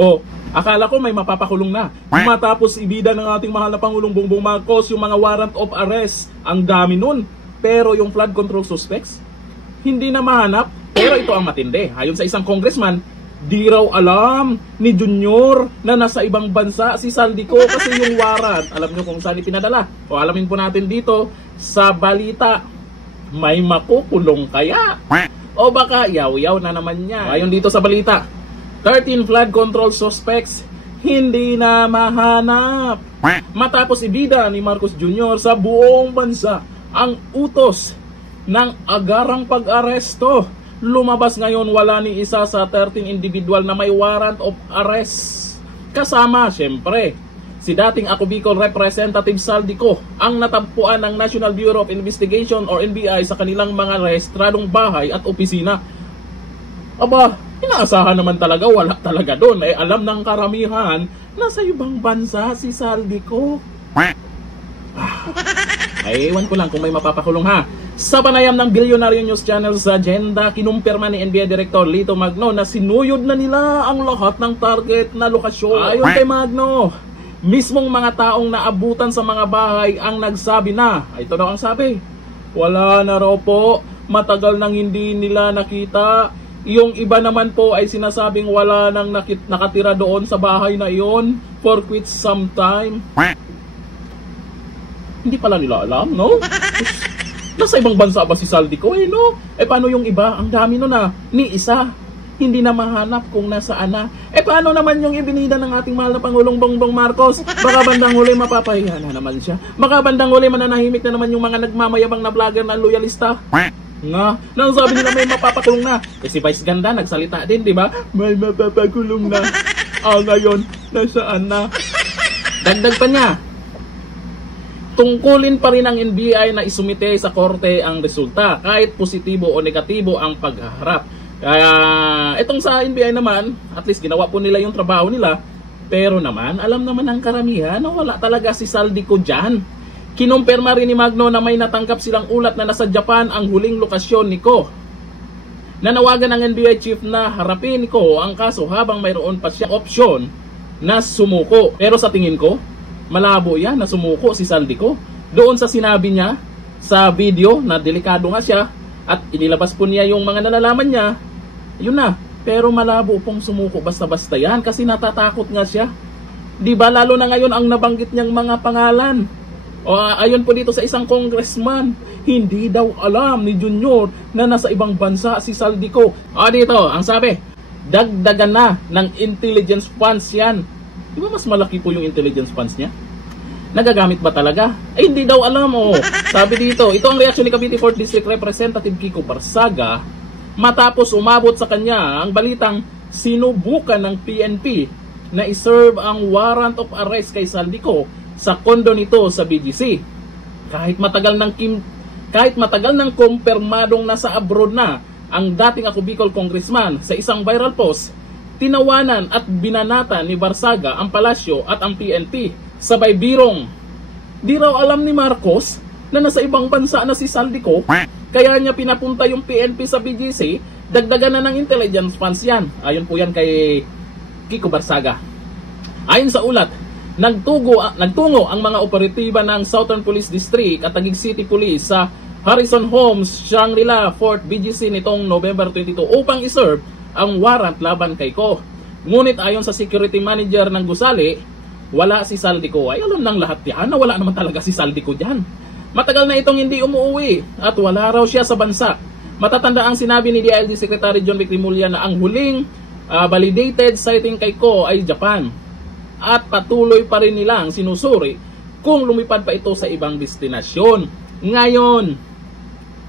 Oh, akala ko may mapapakulong na. Matapos ibida ng ating mahal na Pangulong Bongbong Marcos yung mga warrant of arrest. Ang dami nun. Pero yung flood control suspects, hindi na mahanap. Pero ito ang matindi. Ayon sa isang congressman, di raw alam ni Junior na nasa ibang bansa si Saldico kasi yung warrant. Alam nyo kung saan ipinadala? O alamin po natin dito sa balita. May makukulong kaya? O baka yaw-yaw na naman niya. Ayon dito sa balita, 13 flood control suspects hindi na mahanap. Matapos ibida ni Marcos Jr. sa buong bansa ang utos ng agarang pag-aresto. Lumabas ngayon wala ni isa sa 13 individual na may warrant of arrest. Kasama, syempre, si dating Ako Bicol Representative Saldico ang natagpuan ng National Bureau of Investigation or NBI sa kanilang mga rehistradong bahay at opisina. Aba, inaasahan naman talaga, wala talaga doon. Eh, alam ng karamihan na sa ibang bansa si Saldico. Ay, ewan ko lang kung may mapapakulong ha. Sa panayam ng Billionaire News Channel sa agenda, kinumpirma ni NBI Director Lito Magno na sinuyod na nila ang lahat ng target na lokasyon. Ayon kay Magno, mismong mga taong naabutan sa mga bahay ang nagsabi na, ito daw ang sabi, wala na raw po, matagal nang hindi nila nakita. Yung iba naman po ay sinasabing wala nang nakatira doon sa bahay na iyon for quite some time. Hindi pala nila alam, no? Nasa ibang bansa ba si Saldico, eh, no? Eh, paano yung iba? Ang dami nun na. Ni isa, hindi na mahanap kung nasaan na. Eh, paano naman yung ibinida ng ating mahal na Pangulong Bongbong Marcos? Baka bandang huli mapapahiya na naman siya. Baka bandang huli mananahimik na naman yung mga nagmamayabang na vlogger na loyalista. Nga, nang sabi nila may mapapakulong na. Eh si Vice Ganda nagsalita din, di ba? May mapapakulong na. Ngayon, nasaan na? Dagdag pa niya, tungkulin pa rin ng NBI na isumite sa korte ang resulta, kahit positibo o negatibo ang paghaharap. Kaya, itong sa NBI naman, at least ginawa po nila yung trabaho nila. Pero naman, alam naman ng karamihan na wala talaga si Saldico dyan. Kinumpirma rin ni Magno na may natangkap silang ulat na nasa Japan ang huling lokasyon ni Ko. Nanawagan ng NBI chief na harapin ni Ko ang kaso habang mayroon pa siyang opsyon na sumuko. Pero sa tingin ko, malabo yan na sumuko si Saldico. Doon sa sinabi niya sa video na delikado nga siya at inilabas po niya yung mga nalalaman niya, yun na. Pero malabo pong sumuko basta-basta yan kasi natatakot nga siya. Di ba lalo na ngayon ang nabanggit niyang mga pangalan? O ayon po dito sa isang congressman, hindi daw alam ni Junior na nasa ibang bansa si Saldico. O dito, ang sabi, dagdagan na ng intelligence funds yan. Di ba mas malaki po yung intelligence funds niya? Nagagamit ba talaga? Ay hindi daw alam o. Sabi dito, ito ang reaksyon ni Cavite 4th District Representative Kiko Barsaga matapos umabot sa kanya ang balitang sinubukan ng PNP na iserve ang warrant of arrest kay Saldico sa kondo nito sa BGC. Kahit matagal ng kumpirmadong nasa abroad na ang dating Ako Bicol congressman, sa isang viral post, tinawanan at binanata ni Barsaga ang palasyo at ang PNP. Sabay birong, di raw alam ni Marcos na nasa ibang bansa na si Saldico, kaya niya pinapunta yung PNP sa BGC, dagdagan na ng intelligence funds yan. Ayon po yan kay Kiko Barsaga. Ayon sa ulat, nagtungo ang mga operatiba ng Southern Police District at Taguig City Police sa Harrison Homes, Shangri-La, Fort BGC nitong November 22 upang iserve ang warrant laban kay Ko. Ngunit ayon sa security manager ng gusali, wala si Saldico. Ay alam ng lahat yan na wala naman talaga si Saldico dyan. Matagal na itong hindi umuwi at wala raw siya sa bansa. Matatanda ang sinabi ni DILG Secretary John Vic Rimulya na ang huling validated sighting kay Ko ay Japan. At patuloy pa rin nilang sinusuri kung lumipad pa ito sa ibang destinasyon. Ngayon,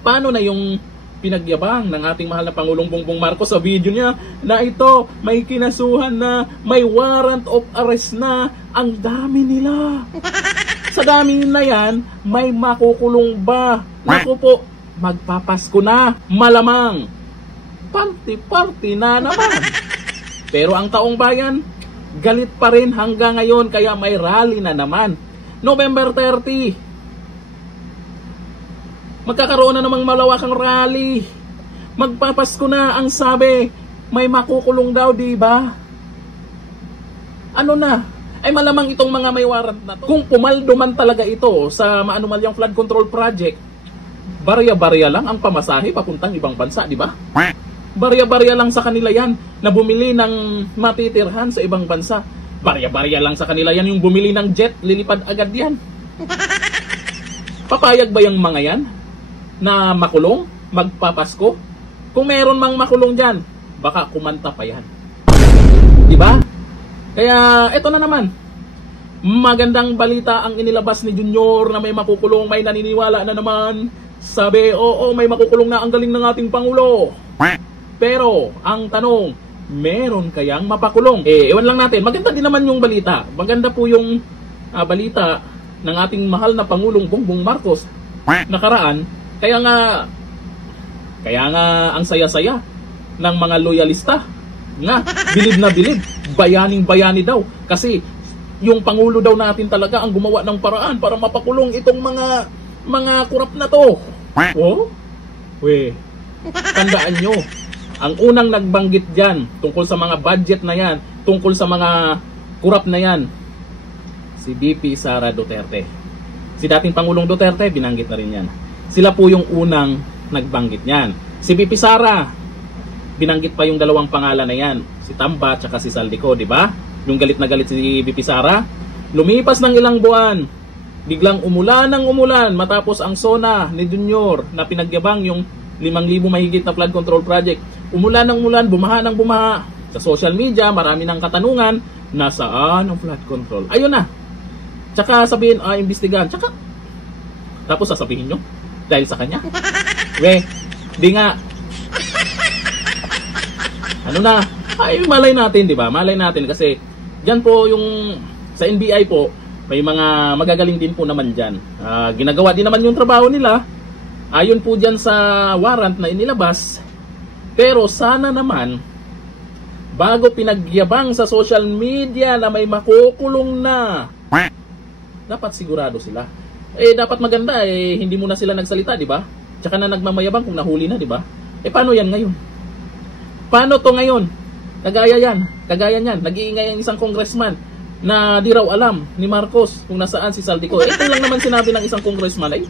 paano na yung pinagyabang ng ating mahal na Pangulong Bongbong Marcos sa video niya na ito may kinasuhan na, may warrant of arrest na, ang dami nila. Sa dami na yan, may makukulong ba? Naku po, magpapasko na, malamang. Party-party na naman. Pero ang taong bayan, galit pa rin hanggang ngayon kaya may rally na naman. November 30. Magkakaroon na namang malawakang rally. Magpapasko na ang sabi. May makukulong daw, di ba? ano na, ay malamang itong mga may warrant na to. Kung pumaldo man talaga ito sa maanumalyang flood control project, barya-barya lang ang pamasahe papuntang ibang bansa, di ba? Barya-barya lang sa kanila yan na bumili ng matitirhan sa ibang bansa. Barya-barya lang sa kanila yan yung bumili ng jet, lilipad agad yan. Papayag ba yung mga yan na makulong, magpapasko? Kung meron mang makulong dyan, baka kumanta pa yan. Diba? Kaya eto na naman, magandang balita ang inilabas ni Junior na may makukulong, may naniniwala na naman. Sabi, oo, may makukulong na, ang galing ng ating Pangulo. Pero, ang tanong, meron kayang mapakulong? Ewan lang natin, maganda din naman yung balita. Maganda po yung balita ng ating mahal na Pangulong Bongbong Marcos nakaraan. Kaya nga ang saya-saya ng mga loyalista na bilib na bilib, bayaning-bayani daw. Kasi yung Pangulo daw natin talaga ang gumawa ng paraan para mapakulong itong mga kurap na to. Oh? Tandaan nyo, ang unang nagbanggit dyan tungkol sa mga budget na yan, tungkol sa mga kurap na yan, si VP Sara Duterte. Si dating Pangulong Duterte, binanggit na rin yan. Sila po yung unang nagbanggit niyan. Si VP Sara, binanggit pa yung dalawang pangalan na yan, si Tamba at si Saldico, di ba? Yung galit na galit si VP Sara. Lumipas ng ilang buwan, biglang umulan ng umulan matapos ang SONA ni Junior na pinagyabang yung 5,000 mahigit na flood control project. Umulan ng umulan, bumaha ng bumaha. Sa social media, marami ng katanungan, nasaan ang flood control? Ayun na. Tsaka sabihin, imbestigahan. Tsaka, tapos sasabihin nyo, dahil sa kanya? Di nga. Ano na? Ay, malay natin, di ba? Malay natin kasi dyan po yung sa NBI po, may mga magagaling din po naman dyan. Ginagawa din naman yung trabaho nila. Ayon po dyan sa warrant na inilabas. Pero sana naman, bago pinagyabang sa social media na may makukulong na, dapat sigurado sila. Dapat maganda, hindi muna sila nagsalita, di ba? Tsaka na nagmamayabang kung nahuli na, di ba? Paano yan ngayon? Paano to ngayon? Kagaya yan. Nag-iingay ang isang congressman na di raw alam ni Marcos kung nasaan si Saldico. Ito lang naman sinabi ng isang congressman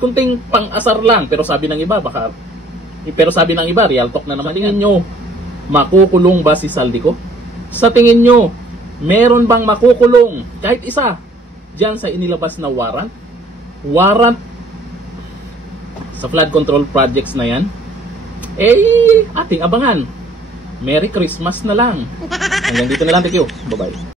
kunting pang-asar lang. Pero sabi ng iba, real talk na naman. Sa tingin nyo, makukulong ba si Saldico? Sa tingin nyo, meron bang makukulong kahit isa dyan sa inilabas na warrant? Warrant sa flood control projects na yan? Ating abangan. Merry Christmas na lang. Hanggang dito na lang. Thank you. Bye-bye.